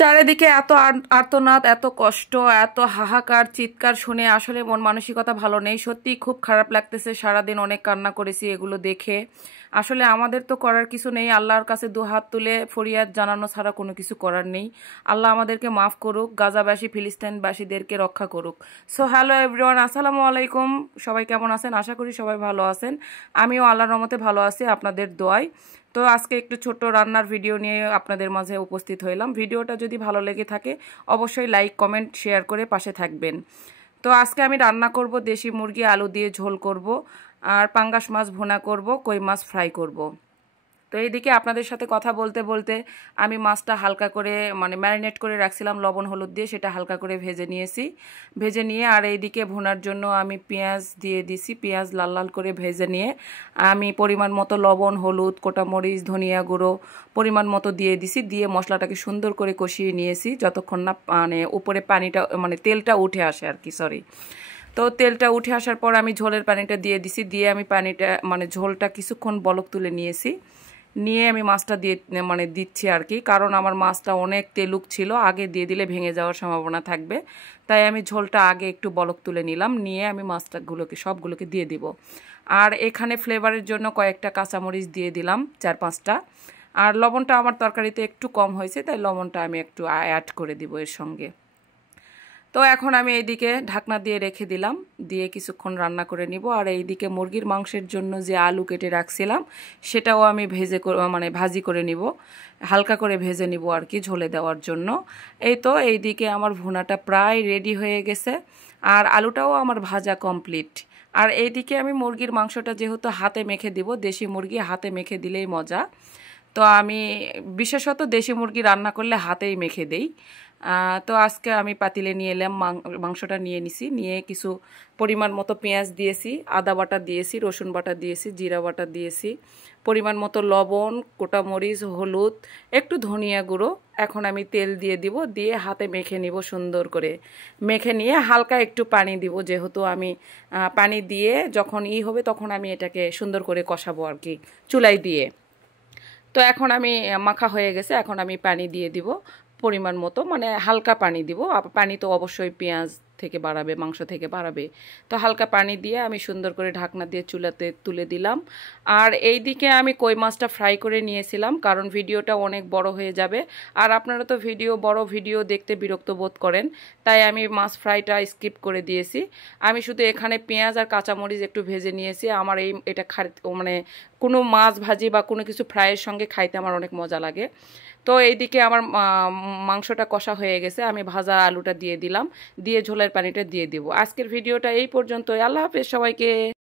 চারিদিকে এত আর্তনাদ, এত কষ্ট, এত হাহাকার চিৎকার শুনে আসলে মন মানসিকতা ভালো নেই। সত্যি খুব খারাপ লাগতেছে। সারাদিন অনেক কান্না করেছি এগুলো দেখে। আসলে আমাদের তো করার কিছু নেই, আল্লাহর কাছে দুহাত তুলে ফরিয়াদ জানানো ছাড়া কোনো কিছু করার নেই। আল্লাহ আমাদেরকে মাফ করুক, গাজাবাসী ফিলিস্তিনবাসীদেরকে রক্ষা করুক। সো হ্যালো এভরিওয়ান, আসসালামু আলাইকুম। সবাই কেমন আছেন? আশা করি সবাই ভালো আছেন। আমিও আল্লাহর রহমতে ভালো আছি, আপনাদের দোয়ায়। তো আজকে একটু ছোট্ট রান্নার ভিডিও নিয়ে আপনাদের মাঝে উপস্থিত হইলাম। ভিডিওটা যদি ভালো লেগে থাকে অবশ্যই লাইক, কমেন্ট, শেয়ার করে পাশে থাকবেন। তো আজকে আমি রান্না করব দেশি মুরগি, আলু দিয়ে ঝোল করব, আর পাঙ্গাস মাছ ভুনা করব, কই মাছ ফ্রাই করব। তো এইদিকে আপনাদের সাথে কথা বলতে বলতে আমি মাছটা হালকা করে ম্যারিনেট করে রাখছিলাম লবণ হলুদ দিয়ে, সেটা হালকা করে ভেজে নিয়েছি। ভেজে নিয়ে আর এইদিকে ভুনার জন্য আমি পেঁয়াজ দিয়ে দিছি। পেঁয়াজ লাল লাল করে ভেজে নিয়ে আমি পরিমাণ মতো লবণ, হলুদ, কোটামরিচ, ধনিয়া গুঁড়ো পরিমাণ মতো দিয়ে দিছি। দিয়ে মশলাটাকে সুন্দর করে কষিয়ে নিয়েছি যতক্ষণ না উপরে পানিটা তেলটা উঠে আসে আর কি, সরি। তো তেলটা উঠে আসার পর আমি ঝোলের পানিটা দিয়ে দিছি। দিয়ে আমি পানিটা ঝোলটা কিছুক্ষণ বলক তুলে নিয়েছি। নিয়ে আমি মাছটা দিয়ে দিচ্ছি আর কি, কারণ আমার মাছটা অনেক তেলুক ছিল, আগে দিয়ে দিলে ভেঙে যাওয়ার সম্ভাবনা থাকবে। তাই আমি ঝোলটা আগে একটু বলক তুলে নিলাম, নিয়ে আমি সবগুলোকে দিয়ে দিব। আর এখানে ফ্লেভারের জন্য কয়েকটা কাঁচামরিচ দিয়ে দিলাম, 4-5টা। আর লবণটা আমার তরকারিতে একটু কম হয়েছে, তাই লবণটা আমি একটু অ্যাড করে দিব এর সঙ্গে। তো এখন আমি এইদিকে ঢাকনা দিয়ে রেখে দিলাম, দিয়ে কিছুক্ষণ রান্না করে নিব। আর এইদিকে মুরগির মাংসের জন্য যে আলু কেটে রাখছিলাম সেটাও আমি ভাজি করে নিব, হালকা করে ভেজে নিব আর কি, ঝোলে দেওয়ার জন্য। এই তো এইদিকে আমার ভুনাটা প্রায় রেডি হয়ে গেছে, আর আলুটাও আমার ভাজা কমপ্লিট। আর এইদিকে আমি মুরগির মাংসটা যেহেতু হাতে মেখে দিব, দেশি মুরগি হাতে মেখে দিলেই মজা। তো আমি বিশেষত দেশি মুরগি রান্না করলে হাতেই মেখে দেই। তো আজকে আমি পাতিলে নিয়ে এলাম, মাংসটা নিয়ে নিছি। নিয়ে কিছু পরিমাণ মতো পেঁয়াজ দিয়েছি, আদা বাটা দিয়েছি, রসুন বাটা দিয়েছি, জিরা বাটা দিয়েছি, পরিমাণ মতো লবণ, কোটামরিচ, হলুদ, একটু ধনিয়া গুঁড়ো। এখন আমি তেল দিয়ে দিব, দিয়ে হাতে মেখে নিব সুন্দর করে। মেখে নিয়ে হালকা একটু পানি দিব, যেহেতু আমি পানি দিয়ে যখন হবে তখন আমি এটাকে সুন্দর করে কষাবো আর কি, চুলায় দিয়ে। তো এখন আমি মাখা হয়ে গেছে, এখন আমি পানি দিয়ে দিব পরিমাণ মতো, হালকা পানি দিব। পানি তো অবশ্যই পেঁয়াজ থেকে বাড়াবে, মাংস থেকে বাড়াবে। তো হালকা পানি দিয়ে আমি সুন্দর করে ঢাকনা দিয়ে চুলাতে তুলে দিলাম। আর এই দিকে আমি কই মাছটা ফ্রাই করে নিয়েছিলাম, কারণ ভিডিওটা অনেক বড় হয়ে যাবে। আর আপনারা তো বড় ভিডিও দেখতে বিরক্ত বোধ করেন, তাই আমি মাছ ফ্রাইটা স্কিপ করে দিয়েছি। আমি শুধু এখানে পেঁয়াজ আর কাঁচামরিচ একটু ভেজে নিয়েছি। আমার এটা কোনো মাছ ভাজি বা কোনো কিছু ফ্রাইয়ের সঙ্গে খাইতে আমার অনেক মজা লাগে। তো এইদিকে আমার মাংসটা কষা হয়ে গেছে, আমি ভাজা আলুটা দিয়ে দিলাম, দিয়ে ঝোলের পানিটা দিয়ে দিব। আজকের ভিডিওটা এই পর্যন্তই। আল্লাহ হাফেজ সবাইকে।